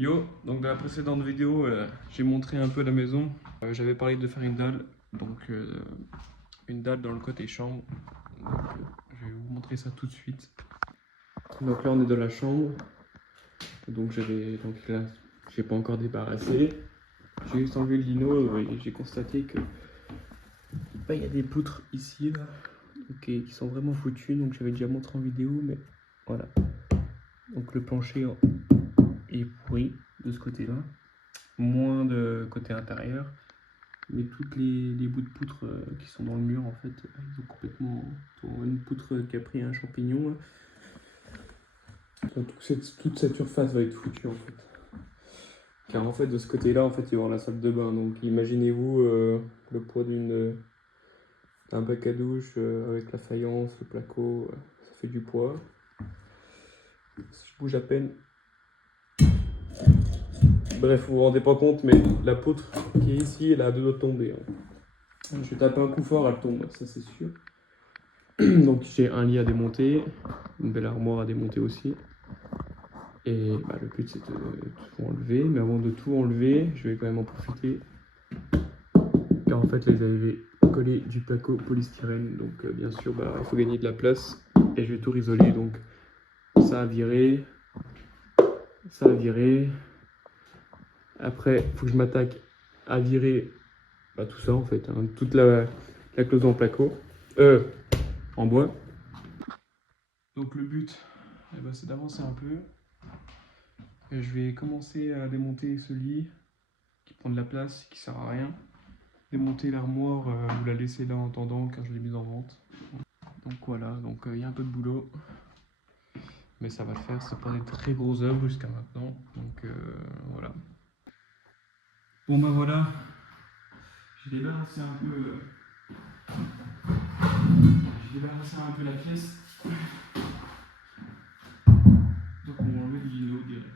Yo, donc dans la précédente vidéo, j'ai montré un peu la maison. J'avais parlé de faire une dalle, donc une dalle dans le côté chambre. Donc, je vais vous montrer ça tout de suite. Donc là, on est dans la chambre. Donc là, j'ai pas encore débarrassé. J'ai juste enlevé le lino et j'ai constaté que il y a des poutres ici là, qui sont vraiment foutues. Donc j'avais déjà montré en vidéo, mais voilà. Donc le plancher est pourri de ce côté-là, moins de côté intérieur, mais toutes les bouts de poutre qui sont dans le mur en fait, ils ont complètement une poutre qui a pris un champignon. Donc, toute cette surface va être foutue en fait. Car en fait de ce côté-là en fait il y aura la salle de bain. Donc imaginez-vous le poids d'un bac à douche avec la faïence, le placo, ça fait du poids. Si je bouge à peine. Bref, vous vous rendez pas compte, mais la poutre qui est ici, elle a deux doigts de tomber. Je vais taper un coup fort, elle tombe, ça c'est sûr. Donc j'ai un lit à démonter, une belle armoire à démonter aussi. Et le but c'est de tout enlever, mais avant de tout enlever, je vais quand même en profiter. Car en fait là j'avais collé du placo polystyrène, donc bien sûr il faut gagner de la place. Et je vais tout risoler, donc ça a viré, ça a viré. Après, il faut que je m'attaque à virer tout ça en fait, hein, toute la close en placo, en bois. Donc le but, c'est d'avancer un peu. Et je vais commencer à démonter ce lit qui prend de la place, qui sert à rien. Démonter l'armoire ou la laisser là en attendant car je l'ai mise en vente. Donc voilà, donc il y a un peu de boulot. Mais ça va le faire, c'est pas des très grosses œuvres jusqu'à maintenant. Donc voilà. Bon voilà, j'ai débarrassé un peu la pièce. Donc on va enlever le lino direct.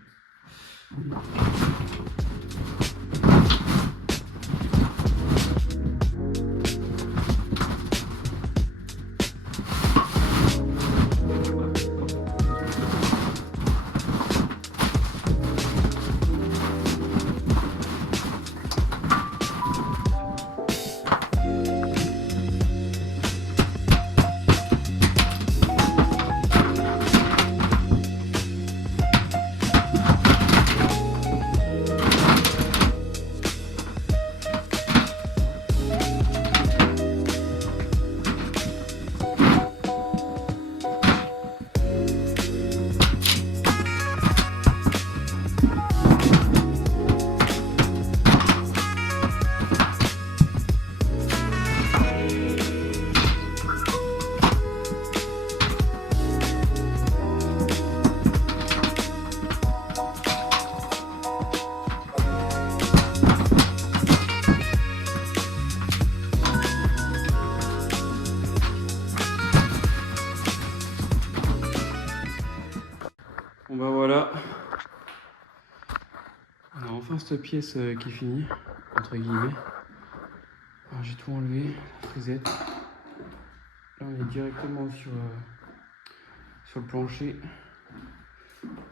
Bon voilà, on a enfin cette pièce qui est finie, entre guillemets. Alors j'ai tout enlevé, la frisette. Là on est directement sur le plancher.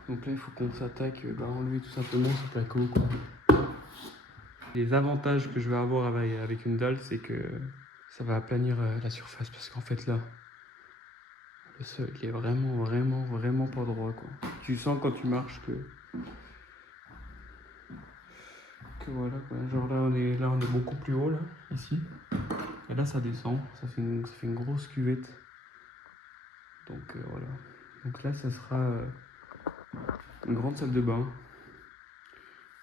Donc là il faut qu'on s'attaque à enlever tout simplement ce placo quoi. Les avantages que je vais avoir avec une dalle, c'est que ça va aplanir la surface parce qu'en fait là, le sol il est vraiment pas droit quoi. Tu sens quand tu marches que voilà quoi. Genre là on est beaucoup plus haut là, ici. Et là ça descend, ça fait une grosse cuvette. Donc voilà. Donc là ça sera une grande salle de bain.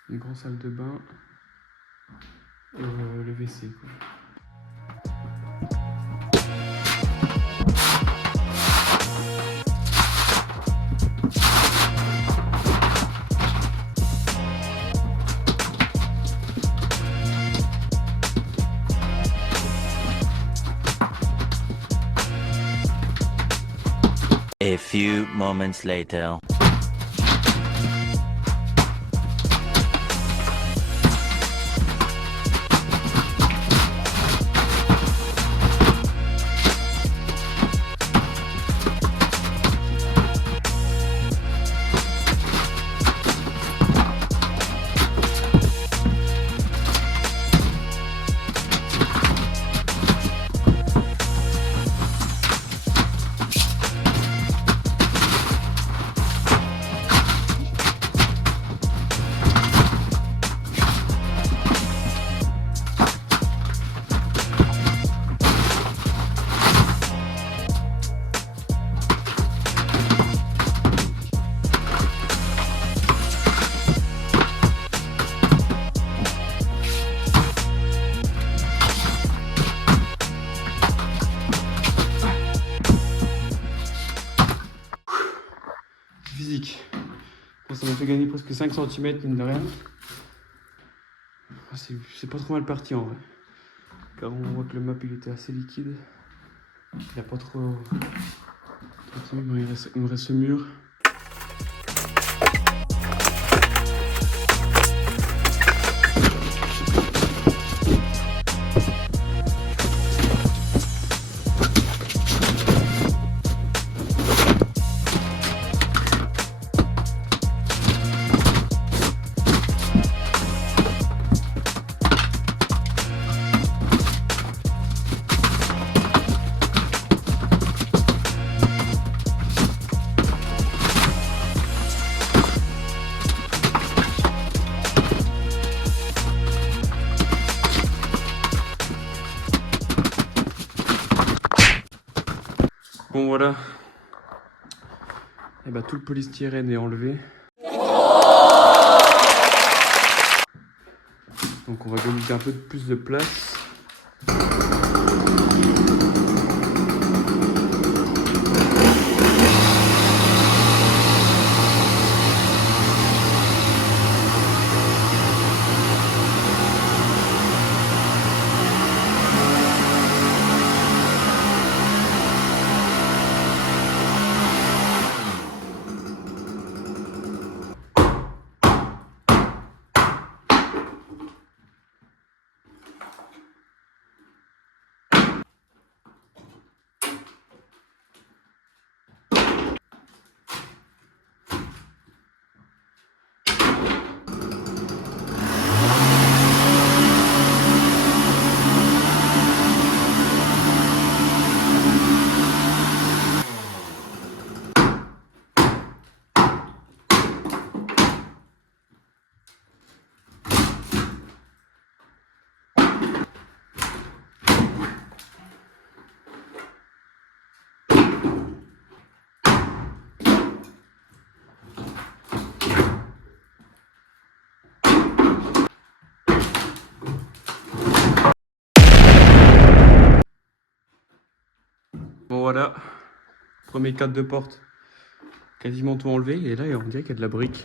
Une grande salle de bain et le WC quoi. A few moments later. presque 5 cm, mine de rien. C'est pas trop mal parti en vrai. Car on voit que le map il était assez liquide. Il n'y a pas trop de trucs, mais il me reste ce mur. Bon voilà, et bah tout le polystyrène est enlevé. Donc on va donner un peu plus de place. Bon voilà, premier cadre de porte, quasiment tout enlevé, et là on dirait qu'il y a de la brique.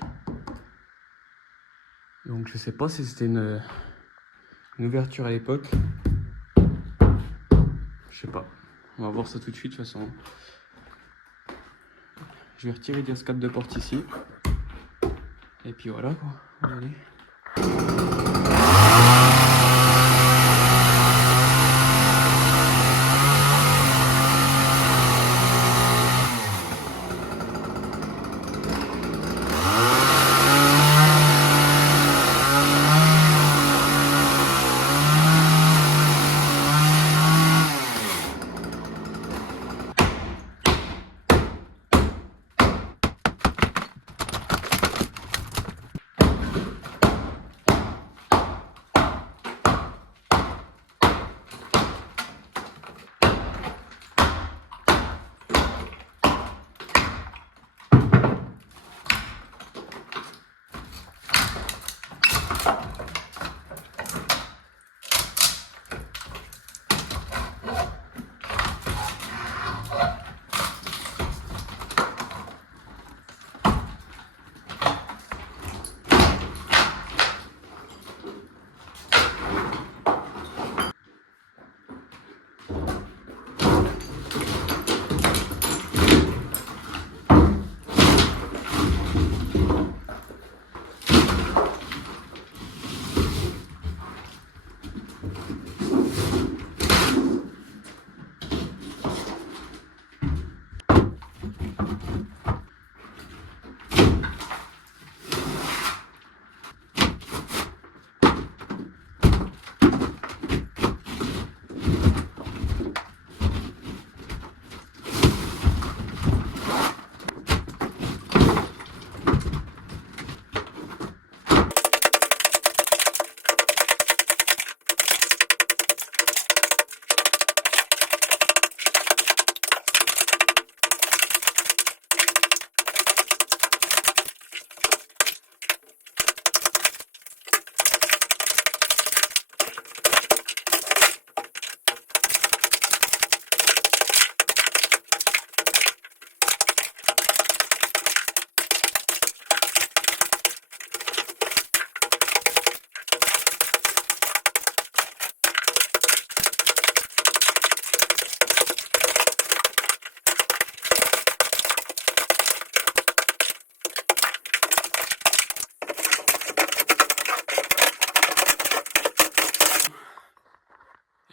Donc je sais pas si c'était une ouverture à l'époque. Je sais pas, on va voir ça tout de suite de toute façon. Je vais retirer ce cadre de porte ici. Et puis voilà quoi, on va aller.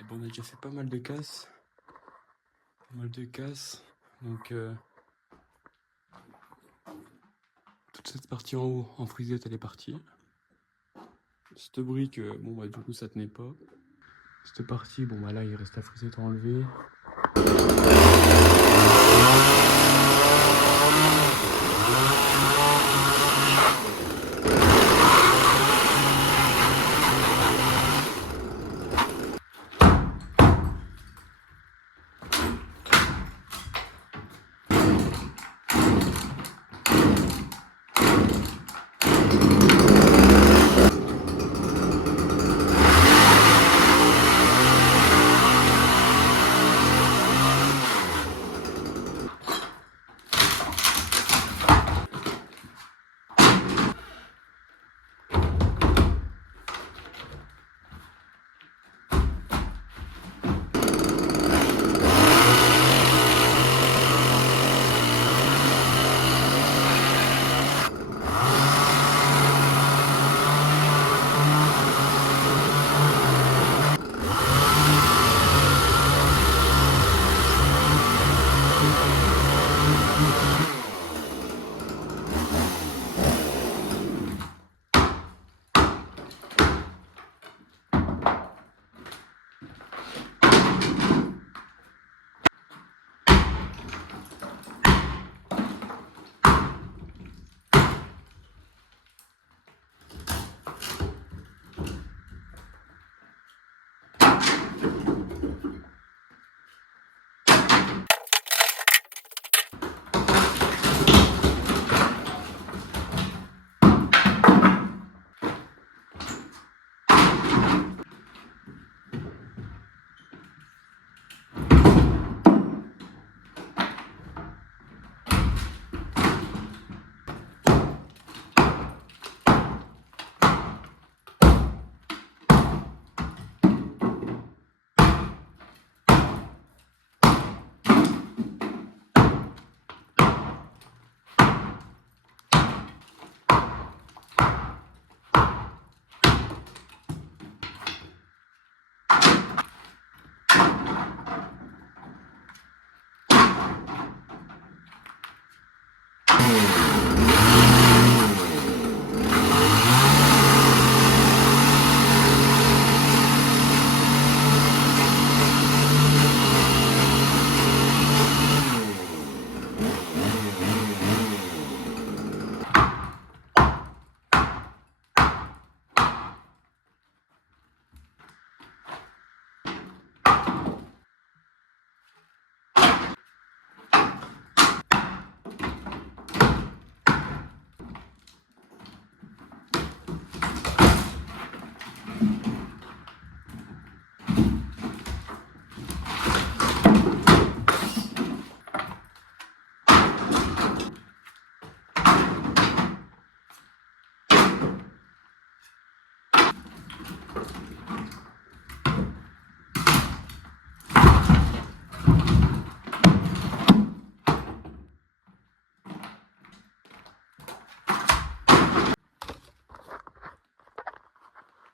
Bon, on a déjà fait pas mal de casses. Donc toute cette partie en haut en frisette elle est partie. Cette brique, bon bah du coup ça tenait pas. Cette partie, bon bah là il reste la frisette à enlever.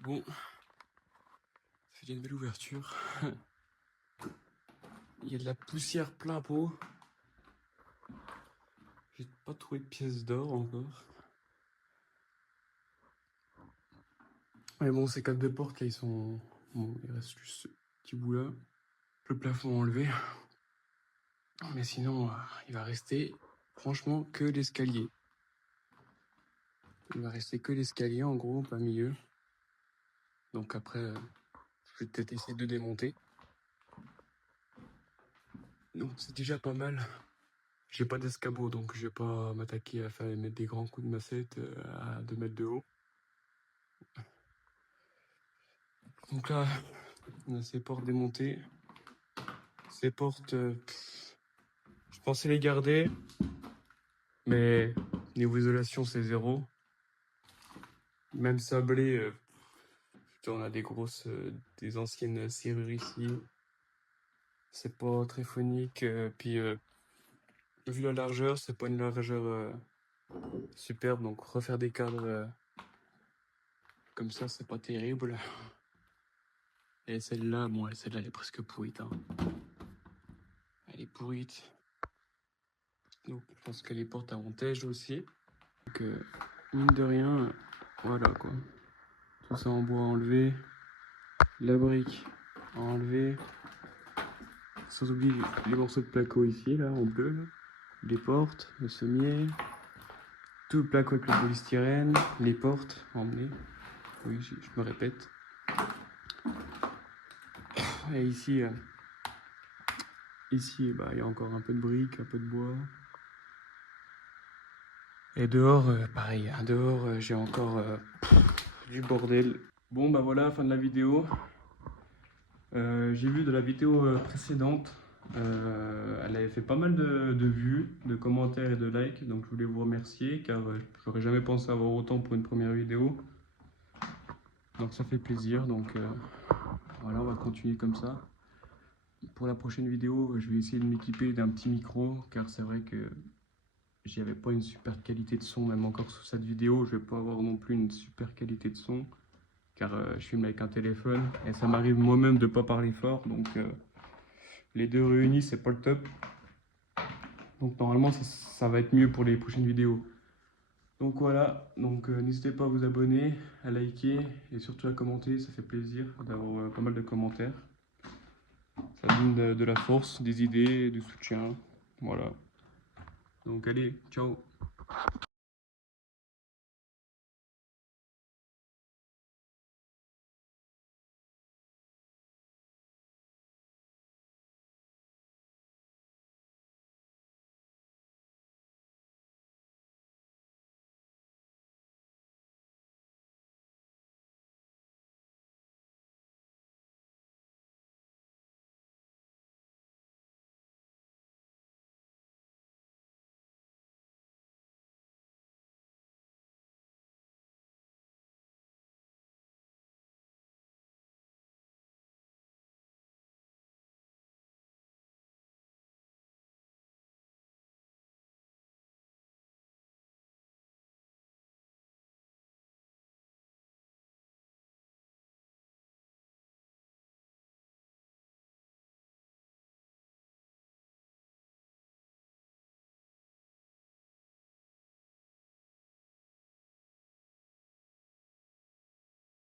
Bon, ça fait une belle ouverture. Il y a de la poussière plein pot. J'ai pas trouvé de pièces d'or encore. Mais bon, ces cadres de porte là, ils sont. Bon, il reste juste ce petit bout là. Le plafond enlevé. Mais sinon, il va rester franchement que l'escalier. Il va rester que l'escalier en gros, pas milieu. Donc après, je vais peut-être essayer de démonter. Donc c'est déjà pas mal. J'ai pas d'escabeau, donc je vais pas m'attaquer à faire mettre des grands coups de massette à 2 mètres de haut. Donc là, on a ces portes démontées. Ces portes, je pensais les garder, mais niveau isolation, c'est 0. Même sablé, putain, on a des grosses, des anciennes serrures ici. C'est pas très phonique. Puis, vu la largeur, c'est pas une largeur superbe, donc refaire des cadres comme ça, c'est pas terrible. Et celle-là, bon, celle-là, elle est presque pourrite. Hein. Elle est pourrite. Donc, je pense qu'elle est porte-avantage aussi. Donc, mine de rien, voilà quoi. Tout ça en bois enlevé. La brique enlevée. Sans oublier les morceaux de placo ici, là, en bleu. Là. Les portes, le sommier. Tout le placo avec le polystyrène. Les portes emmenées. Oui, je me répète. Et ici, bah, il y a encore un peu de briques, un peu de bois. Et dehors, pareil. Dehors, j'ai encore du bordel. Bon, bah voilà, fin de la vidéo. J'ai vu de la vidéo précédente, elle avait fait pas mal de vues, de commentaires et de likes, donc je voulais vous remercier car j'aurais jamais pensé avoir autant pour une première vidéo. Donc ça fait plaisir, donc voilà, on va continuer comme ça. Pour la prochaine vidéo, je vais essayer de m'équiper d'un petit micro car c'est vrai que j'avais pas une super qualité de son, même encore sous cette vidéo, je vais pas avoir non plus une super qualité de son. Car je filme avec un téléphone et ça m'arrive moi-même de pas parler fort, donc les deux réunis c'est pas le top. Donc normalement ça va être mieux pour les prochaines vidéos. Donc voilà, donc n'hésitez pas à vous abonner, à liker et surtout à commenter, ça fait plaisir d'avoir pas mal de commentaires. Ça donne de la force, des idées, du soutien, voilà. Donc allez, ciao.